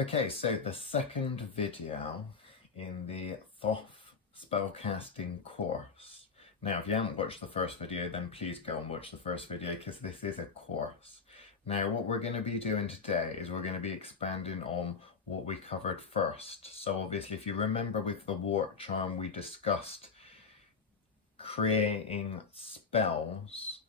Okay, so the second video in the Thoth spellcasting course. Now, if you haven't watched the first video, then please go and watch the first video because this is a course. Now, what we're going to be doing today is we're going to be expanding on what we covered first. So obviously, if you remember with the Wort charm, we discussed creating spells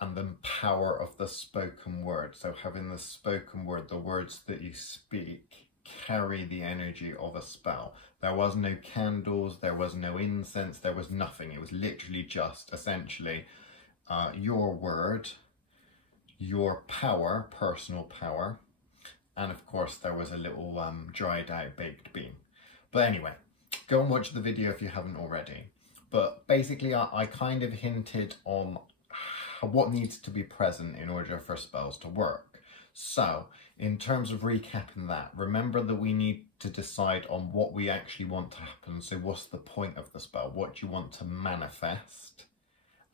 and the power of the spoken word. So having the spoken word, the words that you speak, carry the energy of a spell. There was no candles, there was no incense, there was nothing. It was literally just essentially your word, your power, personal power, and of course there was a little dried out baked bean. But anyway, go and watch the video if you haven't already. But basically I kind of hinted on what needs to be present in order for spells to work. So, in terms of recapping that, remember that we need to decide on what we actually want to happen. So what's the point of the spell? What do you want to manifest?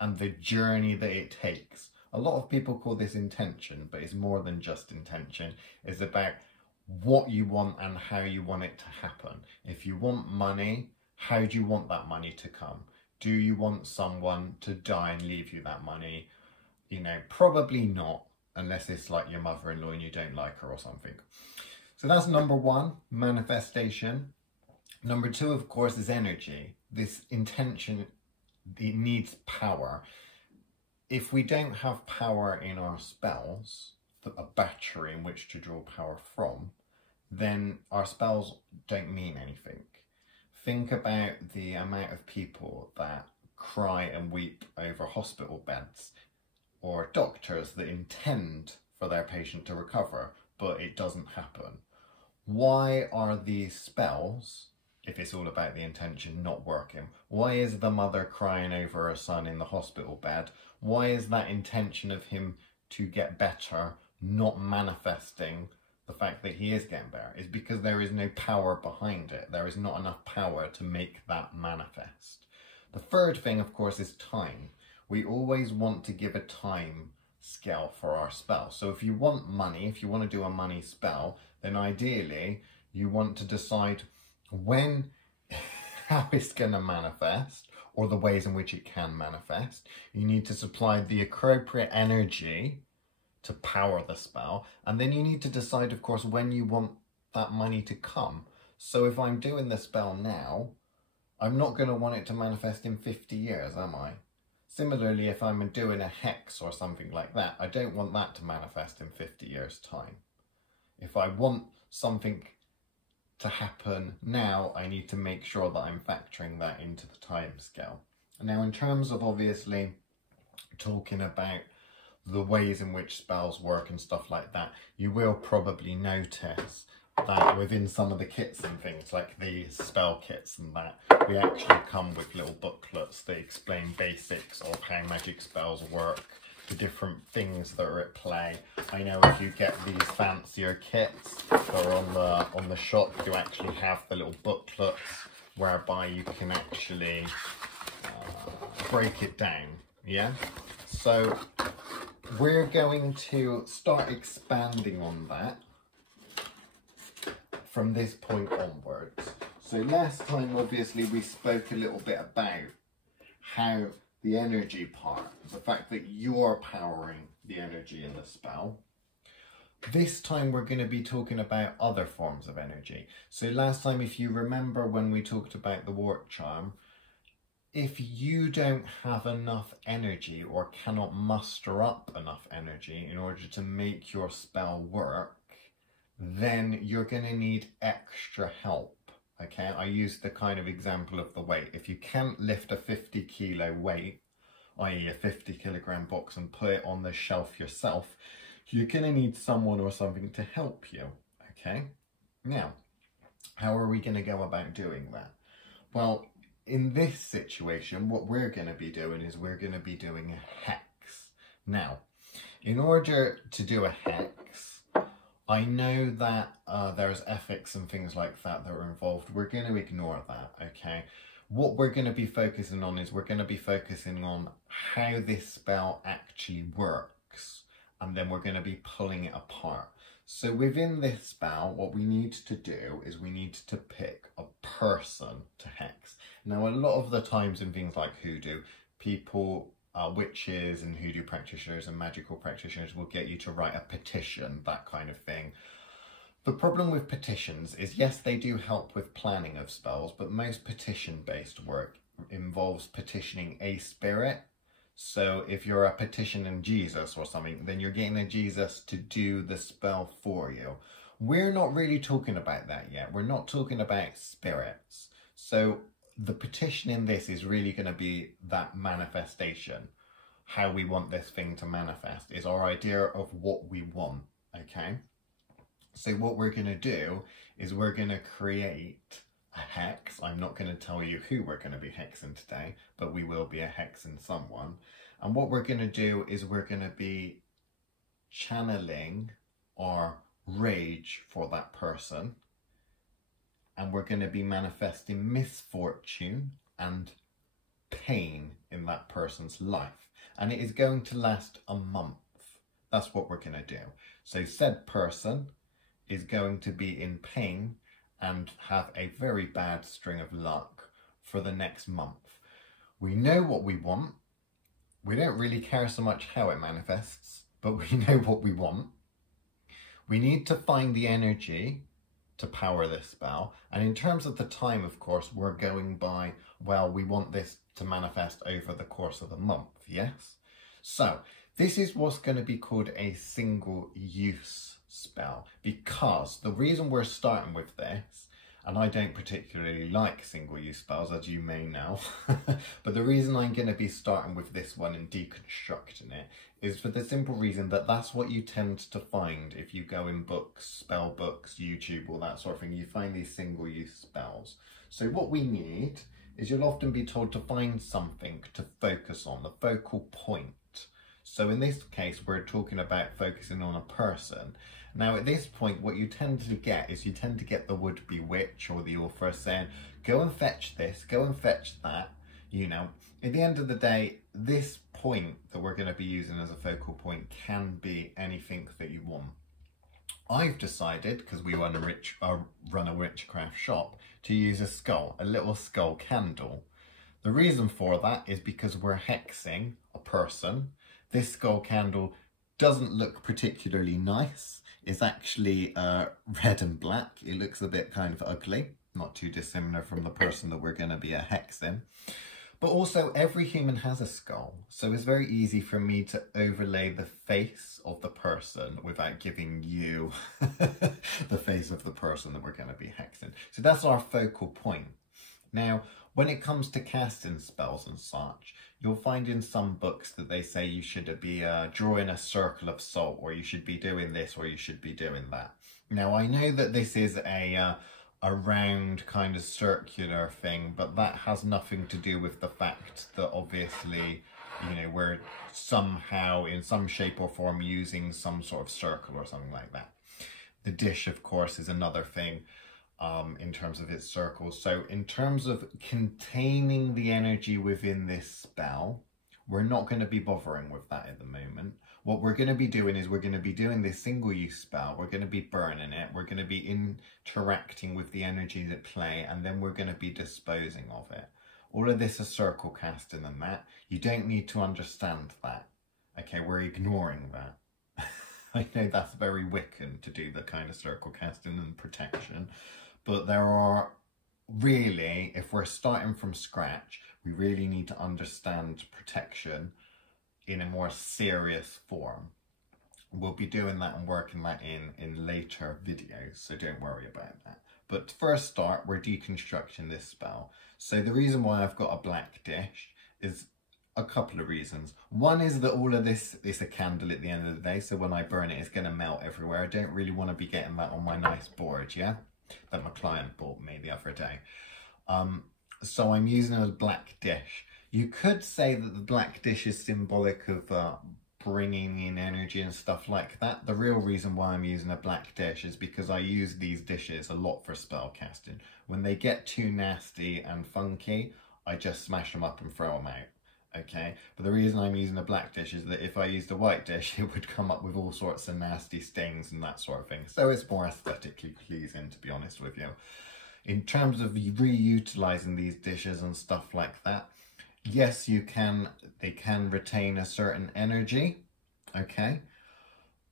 And the journey that it takes. A lot of people call this intention, but it's more than just intention. It's about what you want and how you want it to happen. If you want money, how do you want that money to come? Do you want someone to die and leave you that money? You know, probably not, unless it's like your mother-in-law and you don't like her or something. So that's number one, manifestation. Number two, of course, is energy. This intention, it needs power. If we don't have power in our spells, a battery in which to draw power from, then our spells don't mean anything. Think about the amount of people that cry and weep over hospital beds, or doctors that intend for their patient to recover, but it doesn't happen. Why are these spells, if it's all about the intention, not working? Why is the mother crying over her son in the hospital bed? Why is that intention of him to get better not manifesting the fact that he is getting better? It's because there is no power behind it. There is not enough power to make that manifest. The third thing, of course, is time. We always want to give a time scale for our spell. So if you want money, if you want to do a money spell, then ideally you want to decide when, how it's going to manifest, or the ways in which it can manifest. You need to supply the appropriate energy to power the spell, and then you need to decide, of course, when you want that money to come. So if I'm doing the spell now, I'm not going to want it to manifest in 50 years, am I? Similarly, if I'm doing a hex or something like that, I don't want that to manifest in 50 years' time. If I want something to happen now, I need to make sure that I'm factoring that into the time scale. Now, in terms of obviously talking about the ways in which spells work and stuff like that, you will probably notice that within some of the kits and things, like the spell kits and that, we actually come with little booklets that explain basics of how magic spells work, the different things that are at play. I know if you get these fancier kits that are on the shop, you actually have the little booklets whereby you can actually break it down, yeah? So we're going to start expanding on that from this point onwards. So last time, obviously, we spoke a little bit about how the energy part, the fact that you're powering the energy in the spell. This time we're going to be talking about other forms of energy. So last time, if you remember when we talked about the Wort charm, if you don't have enough energy or cannot muster up enough energy in order to make your spell work, then you're going to need extra help. Okay, I used the kind of example of the weight. If you can't lift a 50 kilo weight, i.e. a 50 kilogram box, and put it on the shelf yourself, you're going to need someone or something to help you. Okay, now, how are we going to go about doing that? Well, in this situation, what we're going to be doing is we're going to be doing a hex. Now, in order to do a hex, I know that there's ethics and things like that that are involved. We're going to ignore that, okay? What we're going to be focusing on is we're going to be focusing on how this spell actually works, and then we're going to be pulling it apart. So within this spell, what we need to do is we need to pick a person to hex. Now, a lot of the times in things like hoodoo, people, witches and hoodoo practitioners and magical practitioners will get you to write a petition, that kind of thing. The problem with petitions is, yes, they do help with planning of spells, but most petition-based work involves petitioning a spirit. So if you're a petitioning Jesus or something, then you're getting a Jesus to do the spell for you. We're not really talking about that yet. We're not talking about spirits. So the petition in this is really going to be that manifestation. How we want this thing to manifest is our idea of what we want, okay? So what we're going to do is we're going to create a hex. I'm not going to tell you who we're going to be hexing today, but we will be a hexing someone. And what we're going to do is we're going to be channeling our rage for that person, and we're going to be manifesting misfortune and pain in that person's life, and it is going to last a month. That's what we're going to do. So said person is going to be in pain and have a very bad string of luck for the next month. We know what we want. We don't really care so much how it manifests, but we know what we want. We need to find the energy to power this spell. And in terms of the time, of course, we're going by, well, we want this to manifest over the course of a month, yes? So this is what's going to be called a single use spell, because the reason we're starting with this, and I don't particularly like single use spells, as you may know, but the reason I'm going to be starting with this one and deconstructing it is for the simple reason that that's what you tend to find if you go in books, spell books, YouTube, all that sort of thing. You find these single use spells. So what we need is, you'll often be told to find something to focus on, the focal point. So in this case, we're talking about focusing on a person. Now at this point, what you tend to get is you tend to get the would-be witch or the author saying, go and fetch this, go and fetch that. You know, at the end of the day, this point that we're going to be using as a focal point can be anything that you want. I've decided, because we run a witchcraft shop, to use a skull, a little skull candle. The reason for that is because we're hexing a person. This skull candle doesn't look particularly nice. It's actually red and black. It looks a bit kind of ugly, not too dissimilar from the person that we're going to be hexing. But also, every human has a skull, so it's very easy for me to overlay the face of the person without giving you the face of the person that we're going to be hexing. So that's our focal point. Now, when it comes to casting spells and such, you'll find in some books that they say you should be drawing a circle of salt, or you should be doing this, or you should be doing that. Now, I know that this is a round kind of circular thing, but that has nothing to do with the fact that obviously, you know, we're somehow in some shape or form using some sort of circle or something like that. The dish, of course, is another thing. In terms of its circles. So in terms of containing the energy within this spell, we're not going to be bothering with that at the moment. What we're going to be doing is we're going to be doing this single use spell. We're going to be burning it. We're going to be interacting with the energies at play, and then we're going to be disposing of it. All of this is circle casting and that. You don't need to understand that. Okay, we're ignoring that. I know that's very Wiccan to do the kind of circle casting and protection. But there are really, if we're starting from scratch, we really need to understand protection in a more serious form. We'll be doing that and working that in later videos, so don't worry about that. But first start, we're deconstructing this spell. So the reason why I've got a black dish is a couple of reasons. One is that all of this is a candle at the end of the day, so when I burn it, it's going to melt everywhere. I don't really want to be getting that on my nice board, yeah? That my client bought me the other day. So I'm using a black dish. You could say that the black dish is symbolic of bringing in energy and stuff like that. The real reason why I'm using a black dish is because I use these dishes a lot for spell casting. When they get too nasty and funky, I just smash them up and throw them out. Okay, but the reason I'm using a black dish is that if I used a white dish, it would come up with all sorts of nasty stains and that sort of thing. So it's more aesthetically pleasing, to be honest with you. In terms of reutilizing these dishes and stuff like that, yes, you can, they can retain a certain energy, okay,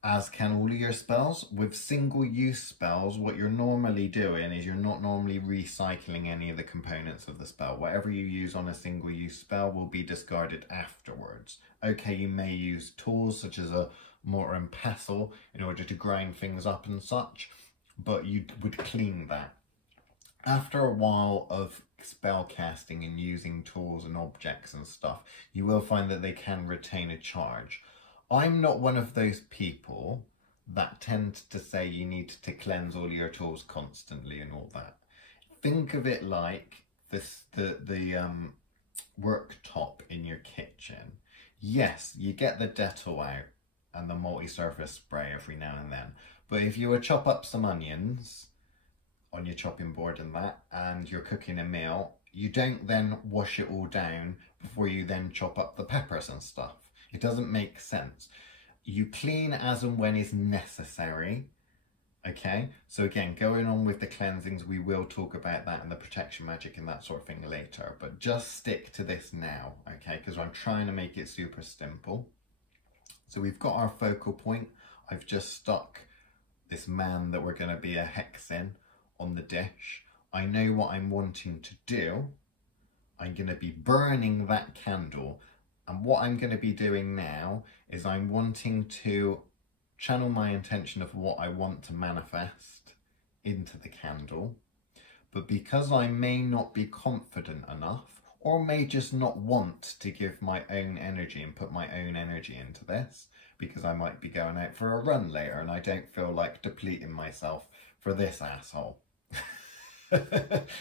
as can all of your spells. With single-use spells, what you're normally doing is you're not normally recycling any of the components of the spell. Whatever you use on a single-use spell will be discarded afterwards. Okay, you may use tools such as a mortar and pestle in order to grind things up and such, but you would clean that. After a while of spell casting and using tools and objects and stuff, you will find that they can retain a charge. I'm not one of those people that tend to say you need to cleanse all your tools constantly and all that. Think of it like this, the worktop in your kitchen. Yes, you get the Dettol out and the multi-surface spray every now and then, but if you were chop up some onions on your chopping board and that, and you're cooking a meal, you don't then wash it all down before you then chop up the peppers and stuff. It doesn't make sense. You clean as and when is necessary, okay? So again, going on with the cleansings, we will talk about that and the protection magic and that sort of thing later, but just stick to this now, okay? Because I'm trying to make it super simple. So we've got our focal point. I've just stuck this man that we're going to be a hexing on the dish. I know what I'm wanting to do. I'm going to be burning that candle, and what I'm going to be doing now is I'm wanting to channel my intention of what I want to manifest into the candle, but because I may not be confident enough, or may just not want to give my own energy and put my own energy into this, because I might be going out for a run later and I don't feel like depleting myself for this asshole.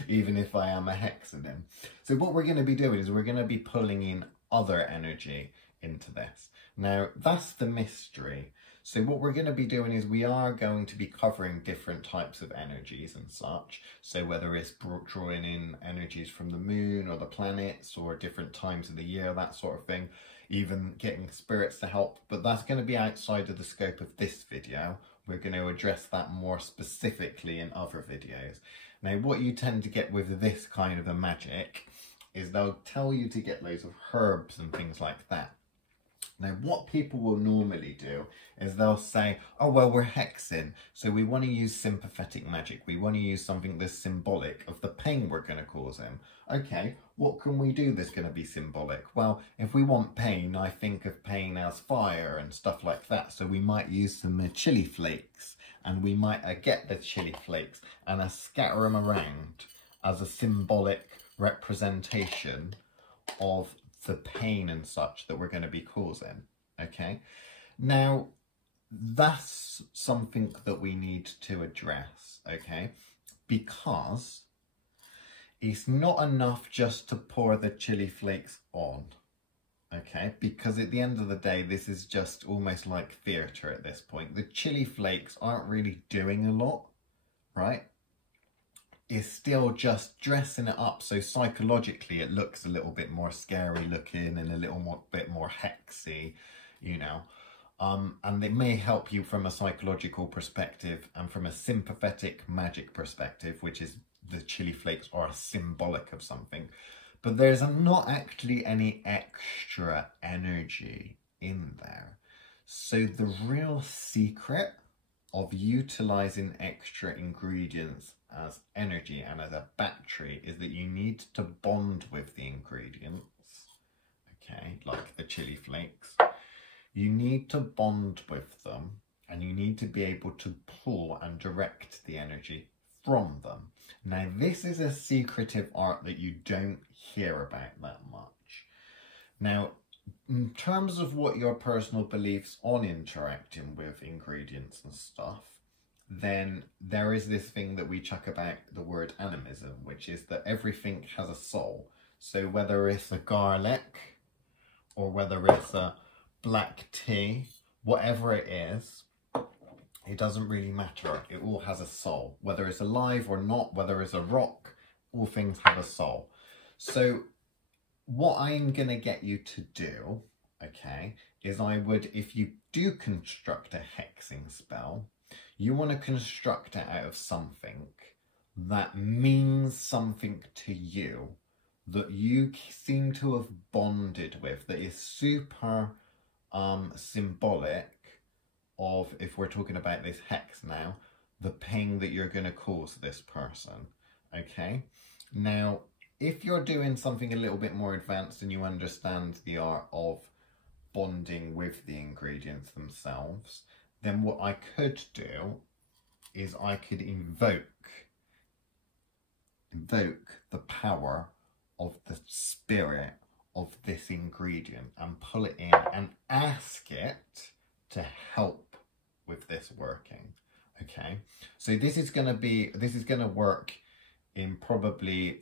Even if I am a hexagon. So what we're going to be doing is we're going to be pulling in other energy into this. Now that's the mystery. So what we're going to be doing is we are going to be covering different types of energies and such. So whether it's drawing in energies from the moon or the planets or different times of the year, that sort of thing, even getting spirits to help, but that's going to be outside of the scope of this video. We're going to address that more specifically in other videos. Now, what you tend to get with this kind of a magic is they'll tell you to get loads of herbs and things like that. Now, what people will normally do is they'll say, oh, well, we're hexing, so we want to use sympathetic magic. We want to use something that's symbolic of the pain we're going to cause him. Okay, what can we do that's going to be symbolic? Well, if we want pain, I think of pain as fire and stuff like that. So we might use some chili flakes, and we might get the chili flakes and scatter them around as a symbolic representation of the pain and such that we're going to be causing, okay? Now, that's something that we need to address, okay? Because it's not enough just to pour the chili flakes on, okay? Because at the end of the day, this is just almost like theatre at this point. The chili flakes aren't really doing a lot, right? Is still just dressing it up so psychologically it looks a little bit more scary looking and a little bit more hexy, you know. And it may help you from a psychological perspective and from a sympathetic magic perspective, which is the chili flakes are symbolic of something. But there's not actually any extra energy in there. So the real secret of utilizing extra ingredients as energy and as a battery is that you need to bond with the ingredients, okay, like the chili flakes. You need to bond with them, and you need to be able to pull and direct the energy from them. Now, this is a secretive art that you don't hear about that much. Now, in terms of what your personal beliefs on interacting with ingredients and stuff, then there is this thing that we chuck about the word animism, which is that everything has a soul. So whether it's a garlic or whether it's a black tea, whatever it is, it doesn't really matter. It all has a soul. Whether it's alive or not, whether it's a rock, all things have a soul. So what I'm going to get you to do, okay, is if you do construct a hexing spell, you want to construct it out of something that means something to you, that you seem to have bonded with, that is super symbolic of, if we're talking about this hex now, the pain that you're going to cause this person, okay? Now, if you're doing something a little bit more advanced and you understand the art of bonding with the ingredients themselves, then what I could do is I could invoke the power of the spirit of this ingredient and pull it in and ask it to help with this working. Okay, so this is going to work in probably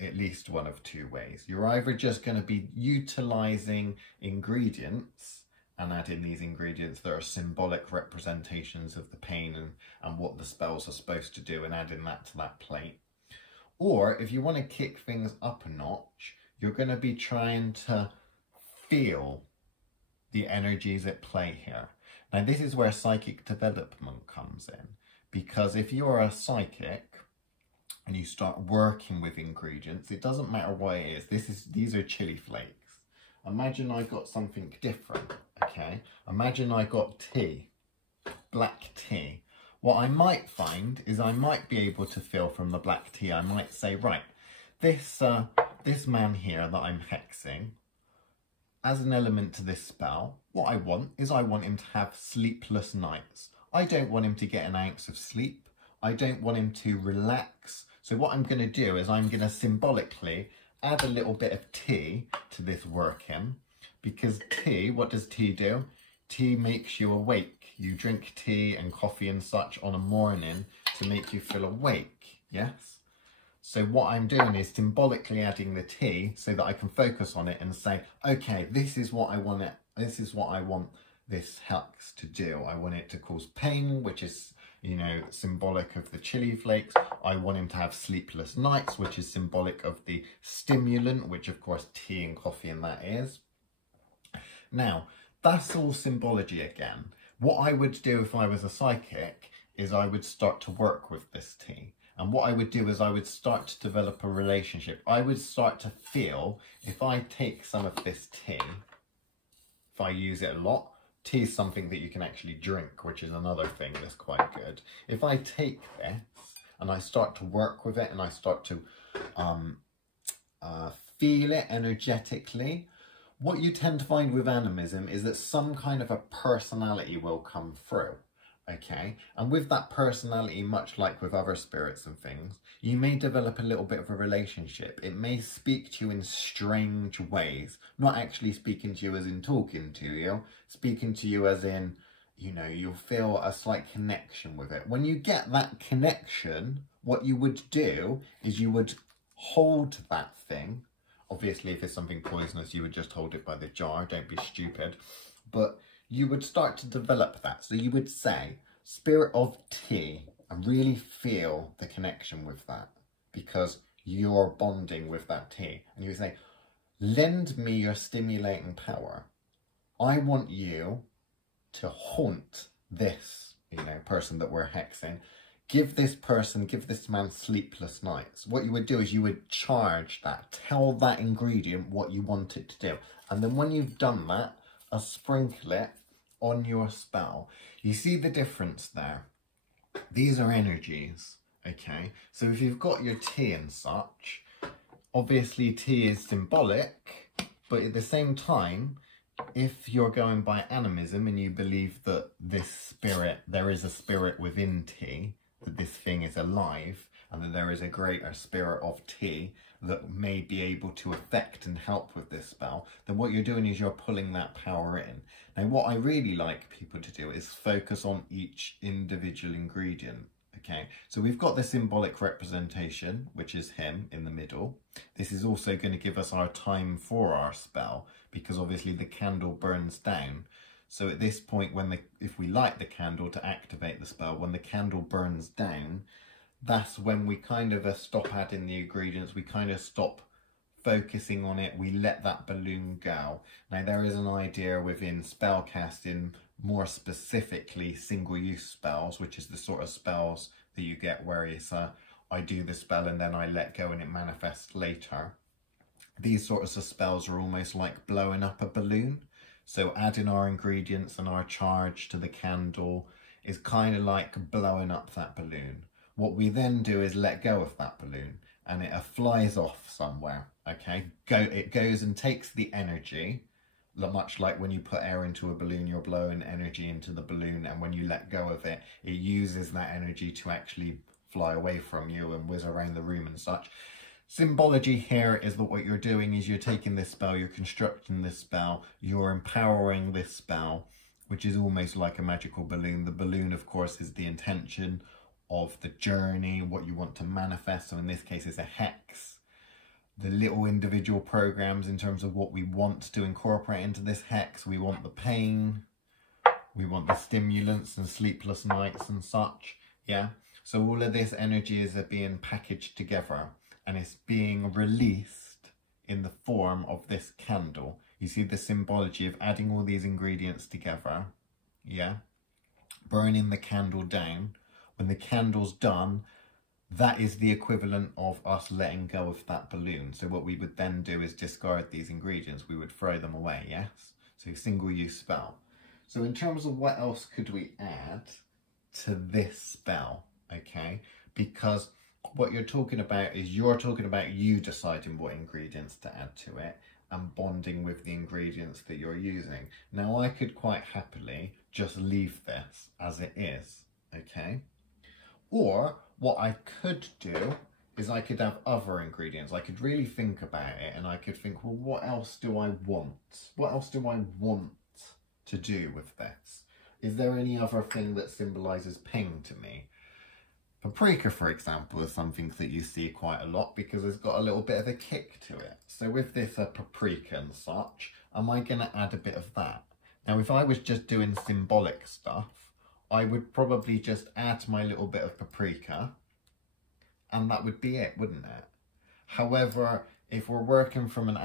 at least one of two ways. You're either just going to be utilizing ingredients and adding these ingredients that are symbolic representations of the pain and what the spells are supposed to do, and adding that to that plate. Or if you want to kick things up a notch, you're going to be trying to feel the energies at play here. Now, this is where psychic development comes in, because if you're a psychic and you start working with ingredients, it doesn't matter what it is. These are chili flakes. Imagine I got something different, okay? Imagine I got tea, black tea. What I might find is I might be able to feel from the black tea, I might say, right, this man here that I'm hexing, as an element to this spell, what I want him to have sleepless nights. I don't want him to get an ounce of sleep. I don't want him to relax. So what I'm going to do is I'm going to symbolically add a little bit of tea to this working, because tea, what does tea do? Tea makes you awake. You drink tea and coffee and such on a morning to make you feel awake, yes? So what I'm doing is symbolically adding the tea so that I can focus on it and say, okay, this is what I want this hex to do. I want it to cause pain, which is, you know, symbolic of the chili flakes. I want him to have sleepless nights, which is symbolic of the stimulant, which of course tea and coffee and that is. Now, that's all symbology again. What I would do if I was a psychic is I would start to work with this tea. And what I would do is I would start to develop a relationship. I would start to feel, if I take some of this tea, if I use it a lot, tea is something that you can actually drink, which is another thing that's quite good. If I take this and I start to work with it and I start to feel it energetically, what you tend to find with animism is that some kind of a personality will come through. Okay, and with that personality, much like with other spirits and things, you may develop a little bit of a relationship. It may speak to you in strange ways, not actually speaking to you as in talking to you, speaking to you as in, you know, you'll feel a slight connection with it. When you get that connection, what you would do is you would hold that thing. Obviously, if it's something poisonous, you would just hold it by the jar, don't be stupid. But you would start to develop that. So you would say, spirit of tea, and really feel the connection with that, because you're bonding with that tea. And you would say, lend me your stimulating power. I want you to haunt this, you know, person that we're hexing. Give this man sleepless nights. What you would do is you would charge that, tell that ingredient what you want it to do. And then when you've done that, sprinkle it on your spell. You see the difference there? These are energies, okay? So if you've got your tea and such, obviously tea is symbolic, but at the same time, if you're going by animism and you believe that this spirit, there is a spirit within tea, that this thing is alive, and that there is a greater spirit of tea that may be able to affect and help with this spell, then what you're doing is you're pulling that power in. Now, what I really like people to do is focus on each individual ingredient, okay? So we've got the symbolic representation, which is him in the middle. This is also going to give us our time for our spell, because obviously the candle burns down. So at this point, if we light the candle to activate the spell, when the candle burns down, that's when we kind of stop adding the ingredients. We kind of stop focusing on it, we let that balloon go. Now there is an idea within spellcasting, more specifically single-use spells, which is the sort of spells that you get where it's I do the spell and then I let go and it manifests later. These sorts of spells are almost like blowing up a balloon. So adding our ingredients and our charge to the candle is kind of like blowing up that balloon. What we then do is let go of that balloon and it flies off somewhere, okay? It goes and takes the energy, much like when you put air into a balloon, you're blowing energy into the balloon, and when you let go of it, it uses that energy to actually fly away from you and whiz around the room and such. Symbology here is that what you're doing is you're taking this spell, you're constructing this spell, you're empowering this spell, which is almost like a magical balloon. The balloon, of course, is the intention of the journey, what you want to manifest. So in this case, it's a hex. The little individual programs in terms of what we want to incorporate into this hex. We want the pain, we want the stimulants and sleepless nights and such, yeah? So all of this energy is being packaged together and it's being released in the form of this candle. You see the symbology of adding all these ingredients together, yeah? Burning the candle down. When the candle's done, that is the equivalent of us letting go of that balloon. So what we would then do is discard these ingredients. We would throw them away, yes? So single-use spell. So in terms of what else could we add to this spell, okay? Because what you're talking about is you're talking about you deciding what ingredients to add to it and bonding with the ingredients that you're using. Now I could quite happily just leave this as it is, okay? Or what I could do is I could have other ingredients. I could really think about it and I could think, well, what else do I want? What else do I want to do with this? Is there any other thing that symbolises pain to me? Paprika, for example, is something that you see quite a lot because it's got a little bit of a kick to it. So with this paprika and such, am I going to add a bit of that? Now, if I was just doing symbolic stuff, I would probably just add my little bit of paprika and that would be it, wouldn't it? However, if we're working from an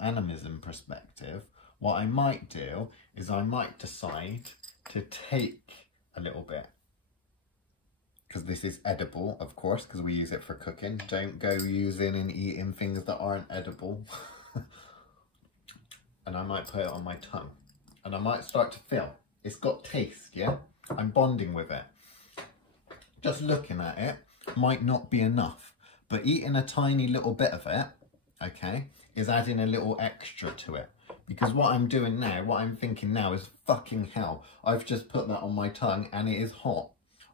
animism perspective, what I might do is I might decide to take a little bit, because this is edible, of course, because we use it for cooking. Don't go using and eating things that aren't edible. And I might put it on my tongue and I might start to feel it's got taste, yeah? I'm bonding with it. Just looking at it might not be enough, but eating a tiny little bit of it, okay, is adding a little extra to it. Because what I'm doing now, what I'm thinking now is fucking hell. I've just put that on my tongue and it is hot.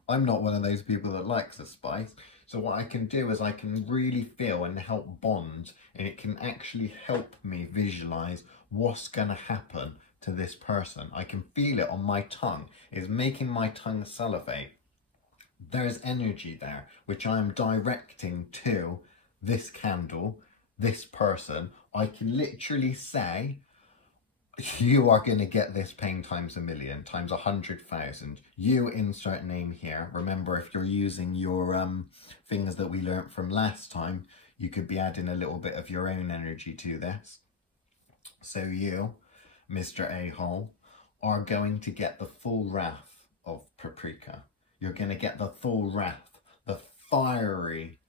I'm not one of those people that likes the spice. So what I can do is I can really feel and help bond, and it can actually help me visualize what's gonna happen to this person. I can feel it on my tongue. It's making my tongue salivate. There's energy there, which I am directing to this candle, this person. I can literally say, you are going to get this pain times 1,000,000, times 100,000. You insert name here. Remember, if you're using your things that we learnt from last time, you could be adding a little bit of your own energy to this. So you, Mr. A-hole, are going to get the full wrath of paprika. You're going to get the full wrath, the fiery,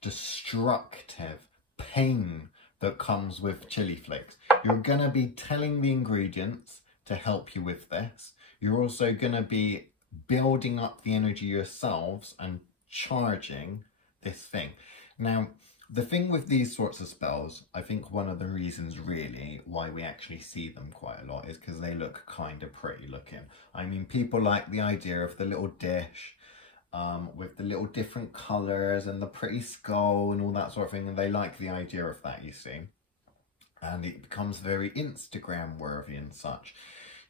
destructive pain that comes with chili flakes. You're going to be telling the ingredients to help you with this. You're also going to be building up the energy yourselves and charging this thing. Now, the thing with these sorts of spells, I think one of the reasons really why we actually see them quite a lot is because they look kind of pretty looking. I mean, people like the idea of the little dish with the little different colours and the pretty skull and all that sort of thing, and they like the idea of that, you see. And it becomes very Instagram worthy and such.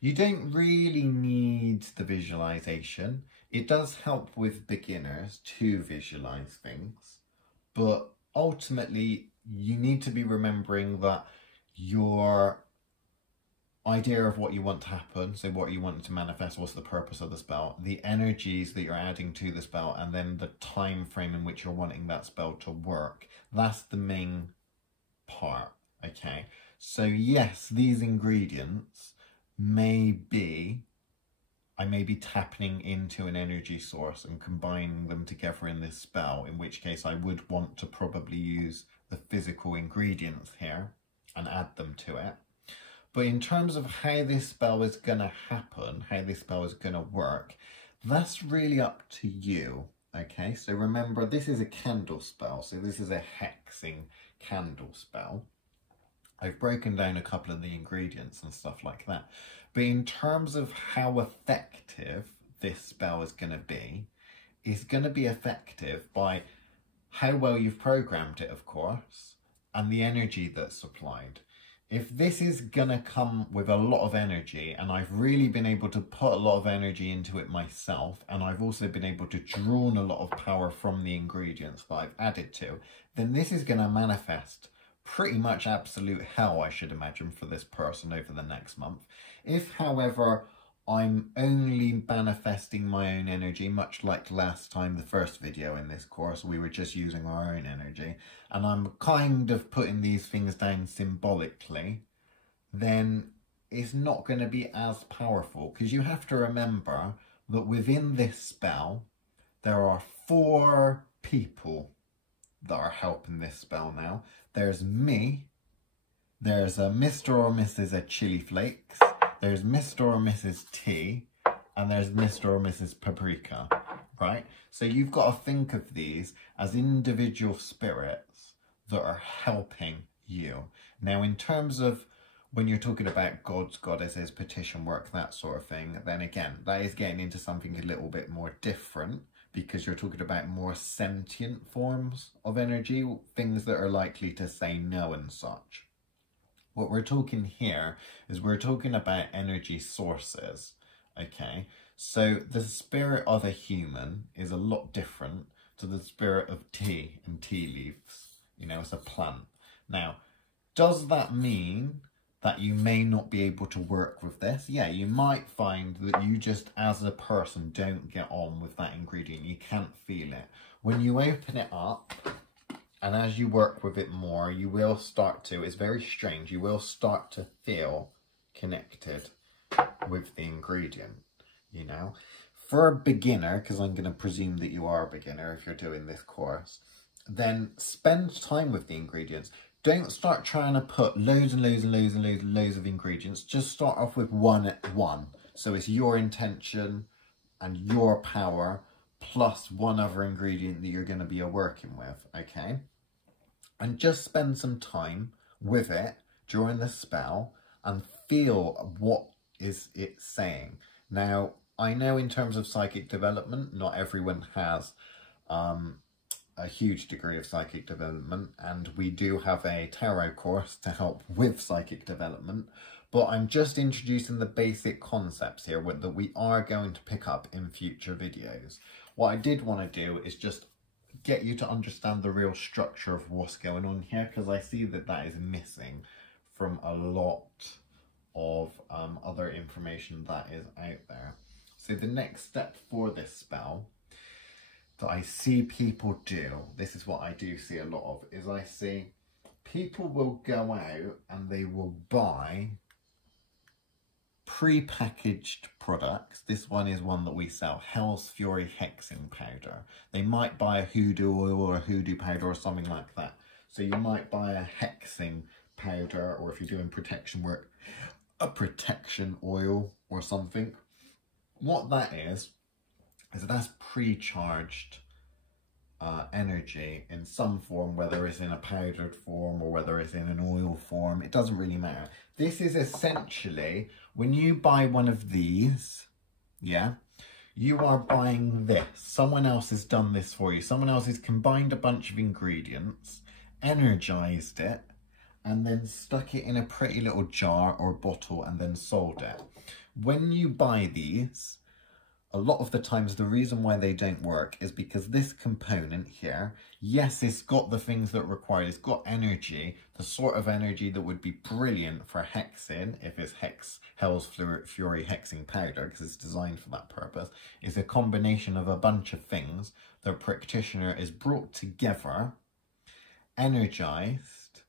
You don't really need the visualization. It does help with beginners to visualize things, but ultimately you need to be remembering that your idea of what you want to happen, so what you want to manifest, what's the purpose of the spell, the energies that you're adding to the spell, and then the time frame in which you're wanting that spell to work. That's the main part, okay? So yes, these ingredients may be, I may be tapping into an energy source and combining them together in this spell, in which case I would want to probably use the physical ingredients here and add them to it. But in terms of how this spell is going to happen, how this spell is going to work, that's really up to you, okay? So remember, this is a candle spell, so this is a hexing candle spell. I've broken down a couple of the ingredients and stuff like that. But in terms of how effective this spell is going to be, it's going to be effective by how well you've programmed it, of course, and the energy that's supplied. If this is going to come with a lot of energy, and I've really been able to put a lot of energy into it myself, and I've also been able to draw a lot of power from the ingredients that I've added to, then this is going to manifest pretty much absolute hell, I should imagine, for this person over the next month. If, however, I'm only manifesting my own energy, much like last time, the first video in this course, we were just using our own energy, and I'm kind of putting these things down symbolically, then it's not going to be as powerful, because you have to remember that within this spell, there are 4 people that are helping this spell now. There's me, there's a Mr. or Mrs. Chili Flakes, there's Mr. or Mrs. T, and there's Mr. or Mrs. Paprika, right? So you've got to think of these as individual spirits that are helping you. Now, in terms of when you're talking about gods, goddesses, petition work, that sort of thing, then again, that is getting into something a little bit more different, because you're talking about more sentient forms of energy, things that are likely to say no and such. What we're talking here is we're talking about energy sources, okay? So the spirit of a human is a lot different to the spirit of tea and tea leaves. You know, it's a plant. Now, does that mean that you may not be able to work with this? Yeah, you might find that you just, as a person, don't get on with that ingredient. You can't feel it. When you open it up, and as you work with it more, you will start to, it's very strange, you will start to feel connected with the ingredient, you know. For a beginner, because I'm going to presume that you are a beginner if you're doing this course, then spend time with the ingredients. Don't start trying to put loads and loads and loads and loads and loads of ingredients. Just start off with one at one. So it's your intention and your power plus one other ingredient that you're going to be working with, okay? And just spend some time with it during the spell and feel what is it saying. Now, I know in terms of psychic development, not everyone has a huge degree of psychic development, and we do have a tarot course to help with psychic development, but I'm just introducing the basic concepts here that we are going to pick up in future videos. What I did want to do is just get you to understand the real structure of what's going on here, because I see that that is missing from a lot of other information that is out there. So the next step for this spell that I see people do, this is what I do see a lot of, is I see people will go out and they will buy pre-packaged products. This one is one that we sell, Hell's Fury Hexing Powder. They might buy a hoodoo oil or a hoodoo powder or something like that. So you might buy a hexing powder, or if you're doing protection work, a protection oil or something. What that is that's pre-charged energy in some form, whether it's in a powdered form or whether it's in an oil form, it doesn't really matter. This is essentially, when you buy one of these, yeah, you are buying this. Someone else has done this for you. Someone else has combined a bunch of ingredients, energized it, and then stuck it in a pretty little jar or bottle and then sold it. When you buy these, a lot of the times the reason why they don't work is because this component here, yes, it's got the things that are required. It's got energy, the sort of energy that would be brilliant for hexing, if it's Hell's Fury Hexing Powder, because it's designed for that purpose. It's a combination of a bunch of things. The practitioner is brought together, energized,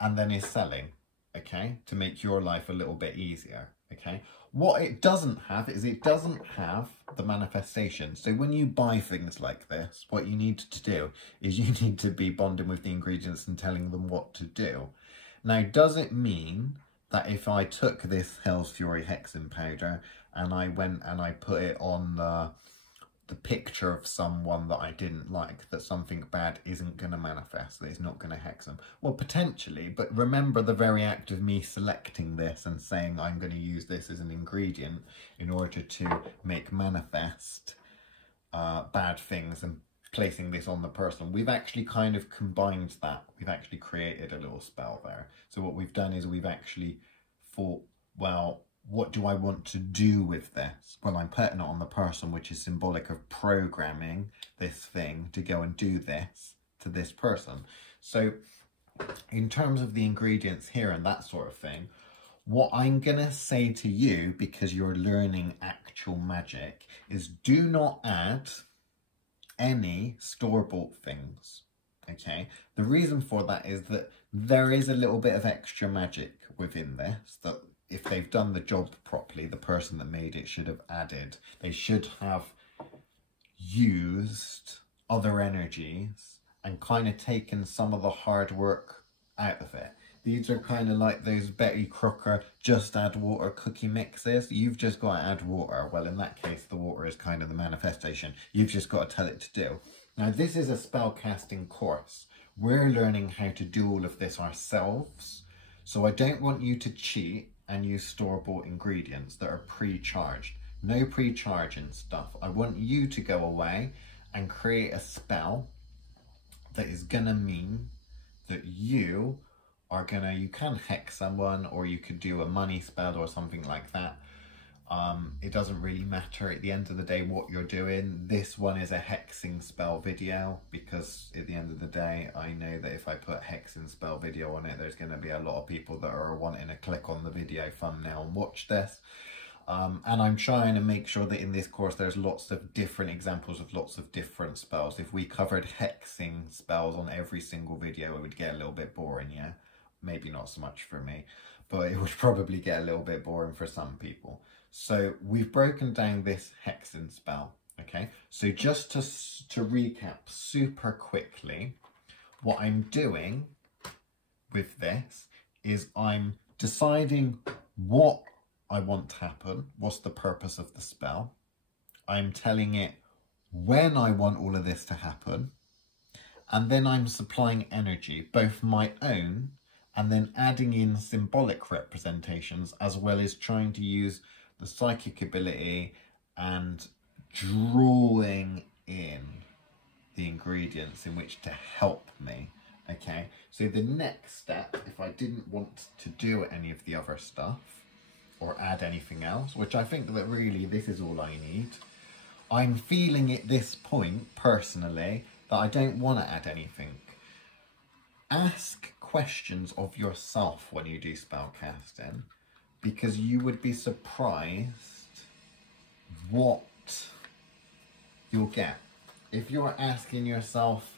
and then is selling, okay, to make your life a little bit easier, okay? What it doesn't have is it doesn't have the manifestation. So when you buy things like this, what you need to do is you need to be bonding with the ingredients and telling them what to do. Now, does it mean that if I took this Hell's Fury hexing powder and I went and I put it on the picture of someone that I didn't like, that something bad isn't going to manifest, that it's not going to hex them? Well, potentially, but remember the very act of me selecting this and saying I'm going to use this as an ingredient in order to make manifest bad things and placing this on the person. We've actually kind of combined that. We've actually created a little spell there. So what we've done is we've actually thought, well, what do I want to do with this? Well, I'm putting it on the person, which is symbolic of programming this thing to go and do this to this person. So in terms of the ingredients here and that sort of thing, what I'm going to say to you, because you're learning actual magic, is do not add any store-bought things, okay? The reason for that is that there is a little bit of extra magic within this that if they've done the job properly, the person that made it should have added. They should have used other energies and kind of taken some of the hard work out of it. These are kind of like those Betty Crocker just add water cookie mixes. You've just got to add water. Well, in that case, the water is kind of the manifestation. You've just got to tell it to do. Now, this is a spell casting course. We're learning how to do all of this ourselves. So I don't want you to cheat and use store-bought ingredients that are pre-charged. No pre-charging stuff. I want you to go away and create a spell that is gonna mean that you can hex someone, or you could do a money spell or something like that. It doesn't really matter at the end of the day what you're doing. This one is a hexing spell video, because at the end of the day, I know that if I put hexing spell video on it, there's going to be a lot of people that are wanting to click on the video thumbnail and watch this. And I'm trying to make sure that in this course there's lots of different examples of lots of different spells. If we covered hexing spells on every single video, it would get a little bit boring, yeah? Maybe not so much for me, but it would probably get a little bit boring for some people. So we've broken down this hexing spell, okay? So just to recap super quickly, what I'm doing with this is I'm deciding what I want to happen, what's the purpose of the spell. I'm telling it when I want all of this to happen, and then I'm supplying energy, both my own and then adding in symbolic representations, as well as trying to use the psychic ability and drawing in the ingredients in which to help me, okay? So the next step, if I didn't want to do any of the other stuff or add anything else, which I think that really this is all I need, I'm feeling at this point personally that I don't want to add anything. Ask questions of yourself when you do spell casting, because you would be surprised what you'll get. If you're asking yourself,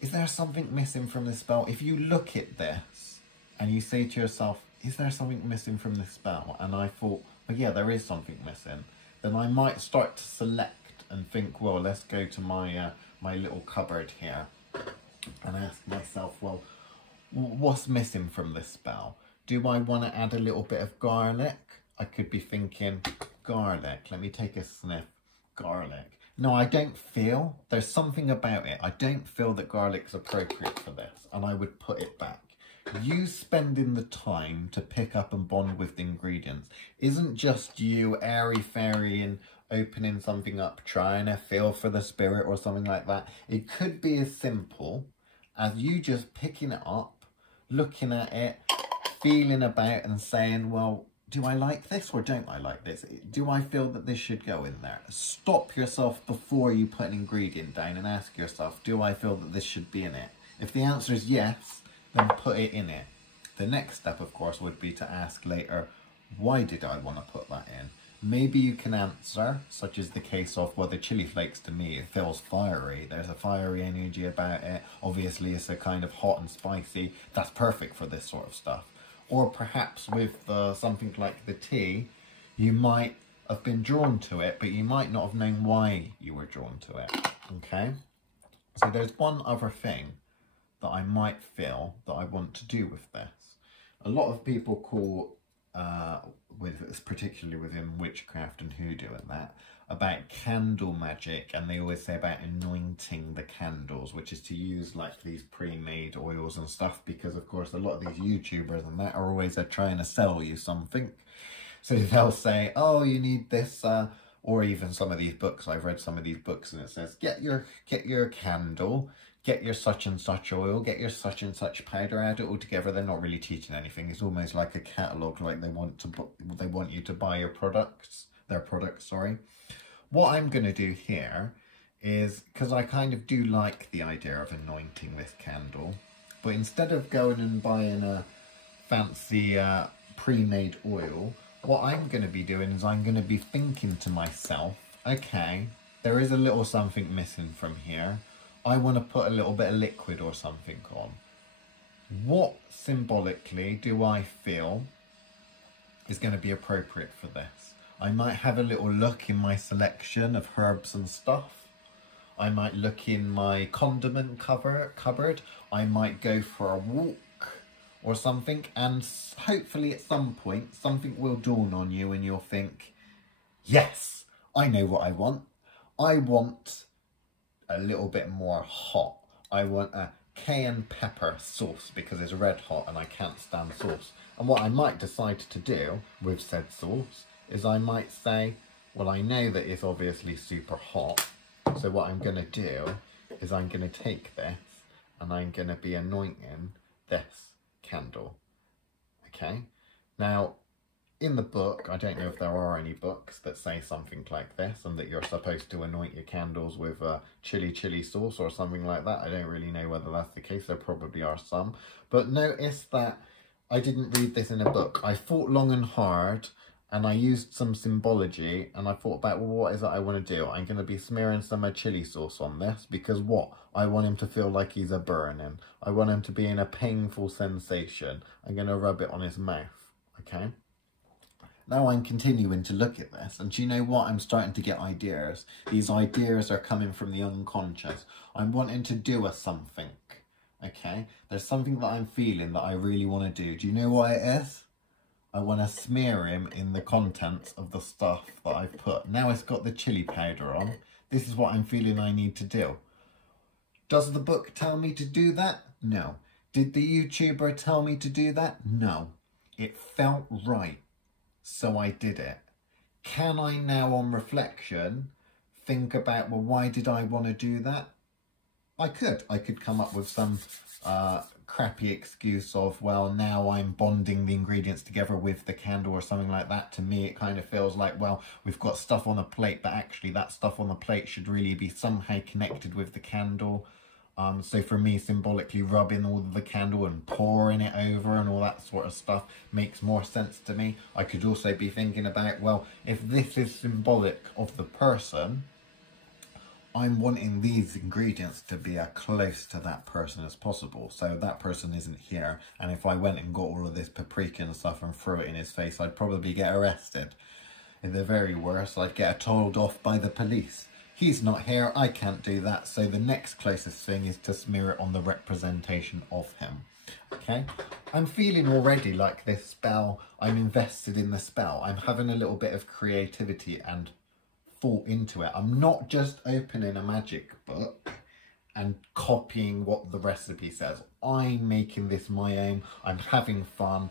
is there something missing from this spell? If you look at this and you say to yourself, is there something missing from this spell? And I thought, well, yeah, there is something missing. Then I might start to select and think, well, let's go to my my little cupboard here and ask myself, well, what's missing from this spell? Do I want to add a little bit of garlic? I could be thinking, garlic, let me take a sniff, garlic. No, I don't feel, there's something about it. I don't feel that garlic's appropriate for this, and I would put it back. You spending the time to pick up and bond with the ingredients isn't just you airy-fairy and opening something up, trying to feel for the spirit or something like that. It could be as simple as you just picking it up, looking at it, feeling about and saying, well, do I like this or don't I like this? Do I feel that this should go in there? Stop yourself before you put an ingredient down and ask yourself, do I feel that this should be in it? If the answer is yes, then put it in it. The next step, of course, would be to ask later, why did I want to put that in? maybe you can answer, such as the case of, well, the chili flakes to me, it feels fiery. There's a fiery energy about it. Obviously, it's a kind of hot and spicy. That's perfect for this sort of stuff. Or perhaps with something like the tea, you might have been drawn to it, but you might not have known why you were drawn to it. Okay? So there's one other thing that I might feel that I want to do with this. A lot of people call, particularly within witchcraft and hoodoo and that, about candle magic, and they always say about anointing the candles, which is to use like these pre-made oils and stuff, because of course a lot of these YouTubers and that are always trying to sell you something. So they'll say, oh, you need this, or even some of these books, I've read some of these books and it says, get your candle, get your such and such oil, get your such and such powder, add it all together. They're not really teaching anything. It's almost like a catalogue, like they want you to buy their products, sorry. What I'm going to do here is, because I kind of do like the idea of anointing this candle, but instead of going and buying a fancy pre-made oil, what I'm going to be doing is I'm going to be thinking to myself, okay, there is a little something missing from here. I want to put a little bit of liquid or something on. What symbolically do I feel is going to be appropriate for this? I might have a little look in my selection of herbs and stuff. I might look in my condiment cupboard. I might go for a walk or something, and hopefully at some point something will dawn on you and you'll think, yes, I know what I want. I want a little bit more hot. I want a cayenne pepper sauce because it's red hot and I can't stand sauce. And what I might decide to do with said sauce is I might say, well, I know that it's obviously super hot, so what I'm going to do is I'm going to take this and I'm going to be anointing this candle. Okay? Now, in the book, I don't know if there are any books that say something like this and that you're supposed to anoint your candles with chili sauce or something like that. I don't really know whether that's the case. There probably are some. But notice that I didn't read this in a book. I thought long and hard, and I used some symbology, and I thought about, well, what is it I want to do? I'm going to be smearing some chili sauce on this, because what? I want him to feel like he's a burning. I want him to be in a painful sensation. I'm going to rub it on his mouth, okay? Now I'm continuing to look at this, and do you know what? I'm starting to get ideas. These ideas are coming from the unconscious. I'm wanting to do a something, okay? There's something that I'm feeling that I really want to do. Do you know what it is? I want to smear him in the contents of the stuff that I've put. Now it's got the chili powder on. This is what I'm feeling I need to do. Does the book tell me to do that? No. Did the YouTuber tell me to do that? No. It felt right, so I did it. Can I now, on reflection, think about, well, why did I want to do that? I could come up with some crappy excuse of, well, now I'm bonding the ingredients together with the candle or something like that. To me, it kind of feels like, well, we've got stuff on the plate, but actually that stuff on the plate should really be somehow connected with the candle. So for me, symbolically rubbing all of the candle and pouring it over and all that sort of stuff makes more sense to me. I could also be thinking about, well, if this is symbolic of the person, I'm wanting these ingredients to be as close to that person as possible. So that person isn't here, and if I went and got all of this paprika and stuff and threw it in his face, I'd probably get arrested. In the very worst, I'd get told off by the police. He's not here, I can't do that, so the next closest thing is to smear it on the representation of him. Okay? I'm feeling already like this spell, I'm invested in the spell. I'm having a little bit of creativity and thought into it. I'm not just opening a magic book and copying what the recipe says. I'm making this my own. I'm having fun,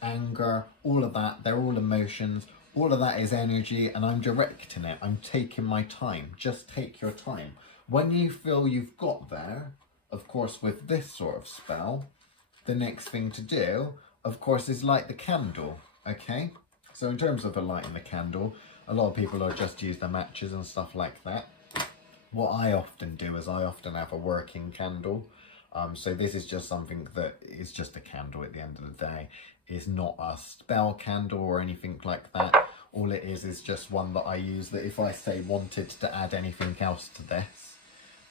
anger, all of that. They're all emotions. All of that is energy, and I'm directing it. I'm taking my time. Just take your time. When you feel you've got there, of course, with this sort of spell, the next thing to do, of course, is light the candle, okay? So in terms of lighting the candle, a lot of people are just use the matches and stuff like that. What I often do is I often have a working candle. So this is just something that is just a candle at the end of the day. It's not a spell candle or anything like that. All it is just one that I use, that if I say wanted to add anything else to this,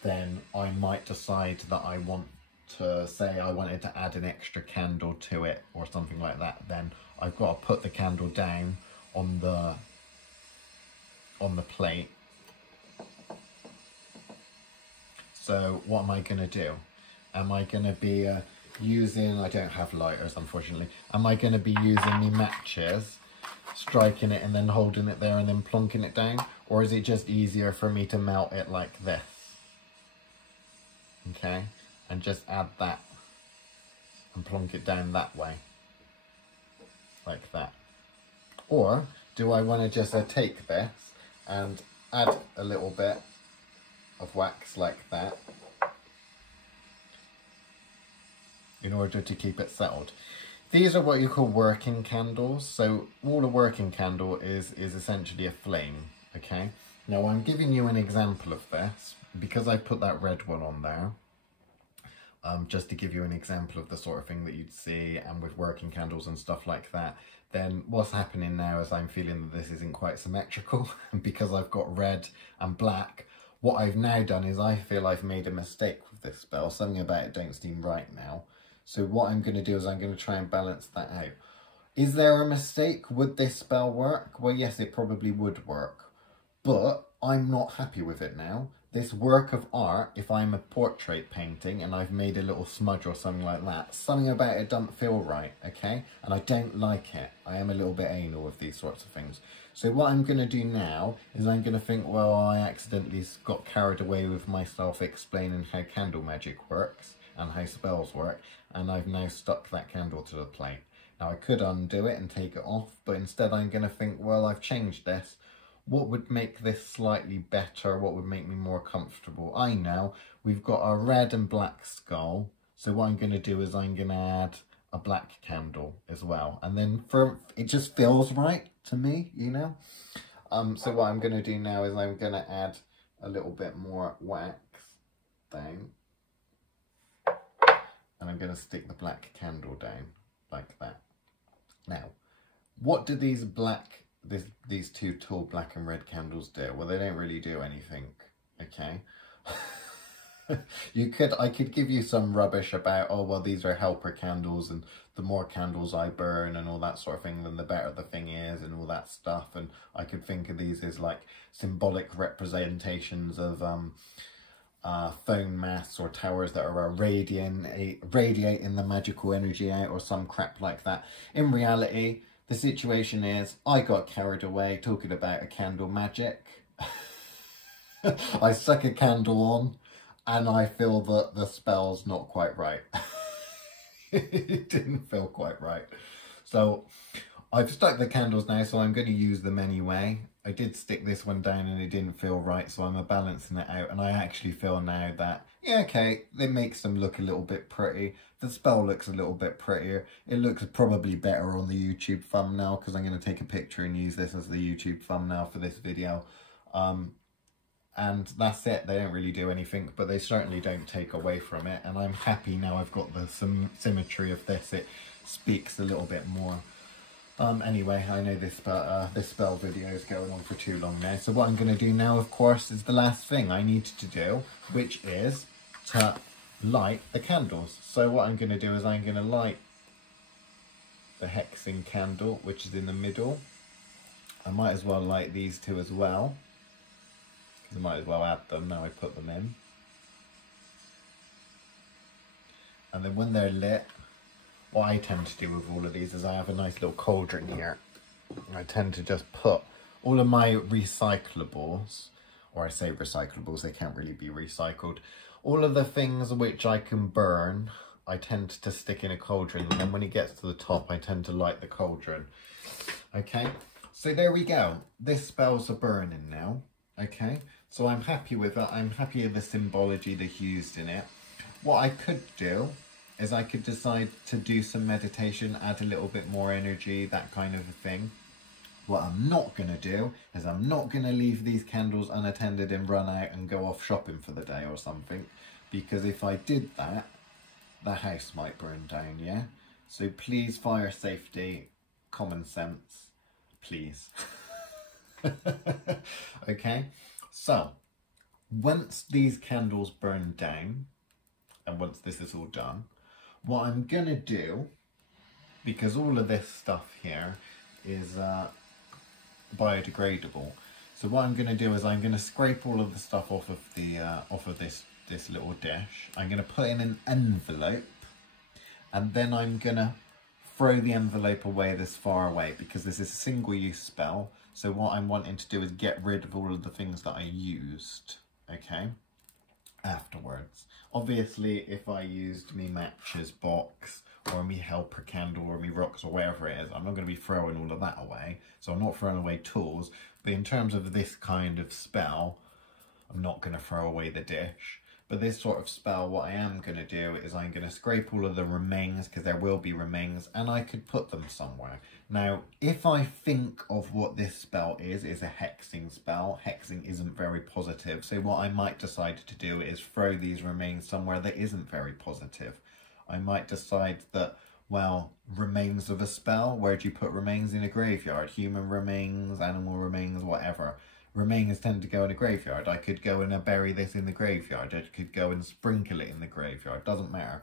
then I might decide that I want to say I wanted to add an extra candle to it or something like that. Then I've got to put the candle down on the plate. So what am I going to do? Am I going to be using, I don't have lighters unfortunately, am I going to be using the matches, striking it and then holding it there and then plonking it down? Or is it just easier for me to melt it like this? Okay, and just add that and plonk it down that way, like that. Or do I want to just take this and add a little bit of wax like that in order to keep it settled? These are what you call working candles. So all a working candle is essentially a flame, okay? Now I'm giving you an example of this because I put that red one on there, just to give you an example of the sort of thing that you'd see, and with working candles and stuff like that. Then what's happening now is I'm feeling that this isn't quite symmetrical because I've got red and black. What I've now done is I feel I've made a mistake with this spell. Something about it don't seem right now. So what I'm going to do is I'm going to try and balance that out. Is there a mistake? Would this spell work? Well, yes, it probably would work. But I'm not happy with it now. This work of art, if I'm a portrait painting and I've made a little smudge or something like that, something about it doesn't feel right, okay? And I don't like it. I am a little bit anal with these sorts of things. So what I'm going to do now is I'm going to think, well, I accidentally got carried away with myself explaining how candle magic works and how spells work, and I've now stuck that candle to the plate. Now I could undo it and take it off, but instead I'm going to think, well, I've changed this. What would make this slightly better? What would make me more comfortable? I know, we've got a red and black skull. So what I'm going to do is I'm going to add a black candle as well. And then it just feels right to me, you know? So what I'm going to do now is I'm going to add a little bit more wax down. And I'm going to stick the black candle down like that. Now, what do these two tall black and red candles do? Well, they don't really do anything, okay? I could give you some rubbish about, oh, well, these are helper candles and the more candles I burn and all that sort of thing, then the better the thing is and all that stuff. And I could think of these as like symbolic representations of phone masts or towers that are radiating the magical energy out or some crap like that. In reality, the situation is I got carried away talking about a candle magic. I stuck a candle on and I feel that the spell's not quite right. It didn't feel quite right. So I've stuck the candles now, so I'm going to use them anyway. I did stick this one down and it didn't feel right, so I'm balancing it out. And I actually feel now that, yeah, okay, it makes them look a little bit pretty. The spell looks a little bit prettier. It looks probably better on the YouTube thumbnail because I'm going to take a picture and use this as the YouTube thumbnail for this video. And that's it. They don't really do anything, but they certainly don't take away from it. And I'm happy now I've got the symmetry of this. It speaks a little bit more. Anyway, I know this spell video is going on for too long now. So what I'm going to do now, of course, is the last thing I need to do, which is to light the candles. So what I'm going to do is I'm going to light the Hexing Candle, which is in the middle. I might as well light these two as well, because I might as well add them now I put them in. And then when they're lit, what I tend to do with all of these is I have a nice little cauldron here. I tend to just put all of my recyclables, or I say recyclables, they can't really be recycled. All of the things which I can burn, I tend to stick in a cauldron, and then when it gets to the top, I tend to light the cauldron. Okay, so there we go. This spell's a burning now. Okay, so I'm happy with that. I'm happy with the symbology that's used in it. What I could do is I could decide to do some meditation, add a little bit more energy, that kind of a thing. What I'm not going to do is I'm not going to leave these candles unattended and run out and go off shopping for the day or something. Because if I did that, the house might burn down, yeah? So please, fire safety, common sense, please. Okay, so once these candles burn down, and once this is all done, what I'm gonna do, because all of this stuff here is biodegradable, so what I'm gonna do is I'm gonna scrape all of the stuff off of this little dish. I'm gonna put in an envelope, and then I'm gonna throw the envelope away this far away, because this is a single-use spell. So what I'm wanting to do is get rid of all of the things that I used, okay, afterwards. Obviously, if I used me matches box, or me helper candle, or me rocks, or whatever it is, I'm not going to be throwing all of that away. So I'm not throwing away tools, but in terms of this kind of spell, I'm not going to throw away the dish. But this sort of spell, what I am going to do is I'm going to scrape all of the remains, because there will be remains, and I could put them somewhere. Now, if I think of what this spell is a hexing spell. Hexing isn't very positive, so what I might decide to do is throw these remains somewhere that isn't very positive. I might decide that, well, remains of a spell, where do you put remains in a graveyard? Human remains, animal remains, whatever. Remains tend to go in a graveyard. I could go and bury this in the graveyard. I could go and sprinkle it in the graveyard. Doesn't matter.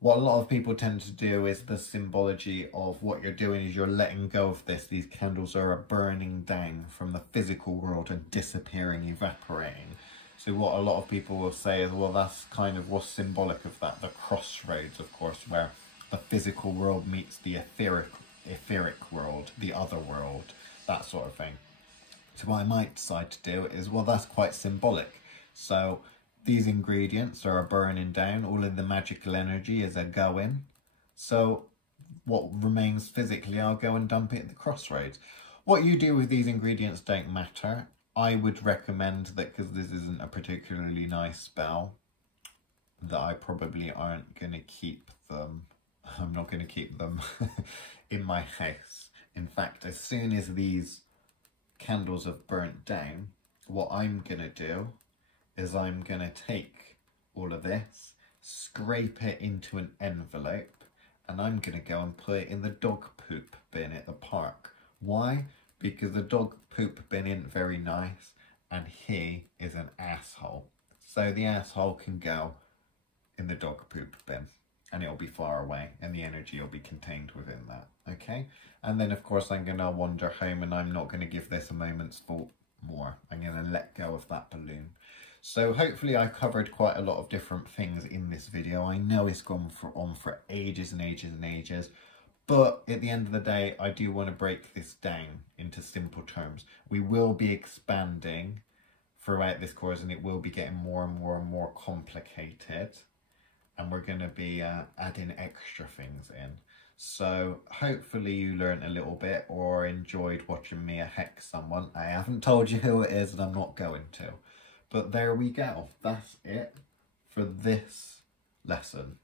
What a lot of people tend to do is the symbology of what you're doing is you're letting go of this. These candles are burning down from the physical world and disappearing, evaporating. So what a lot of people will say is, well, that's kind of what's symbolic of that. The crossroads, of course, where the physical world meets the etheric world, the other world, that sort of thing. So what I might decide to do is, well, that's quite symbolic. So these ingredients are burning down, all of the magical energy is a going. So what remains physically, I'll go and dump it at the crossroads. What you do with these ingredients don't matter. I would recommend that, because this isn't a particularly nice spell, that I probably aren't going to keep them. I'm not going to keep them in my house. In fact, as soon as these candles have burnt down, what I'm gonna do is I'm gonna take all of this, scrape it into an envelope, and I'm gonna go and put it in the dog poop bin at the park. Why? Because the dog poop bin isn't very nice, and he is an asshole. So the asshole can go in the dog poop bin, and it'll be far away, and the energy will be contained within that, okay? And then, of course, I'm going to wander home, and I'm not going to give this a moment's thought more. I'm going to let go of that balloon. So hopefully I covered quite a lot of different things in this video. I know it's gone on for ages and ages and ages, but at the end of the day, I do want to break this down into simple terms. We will be expanding throughout this course, and it will be getting more and more and more complicated. And we're going to be adding extra things in. So hopefully you learned a little bit or enjoyed watching me hex someone. I haven't told you who it is, and I'm not going to. But there we go. That's it for this lesson.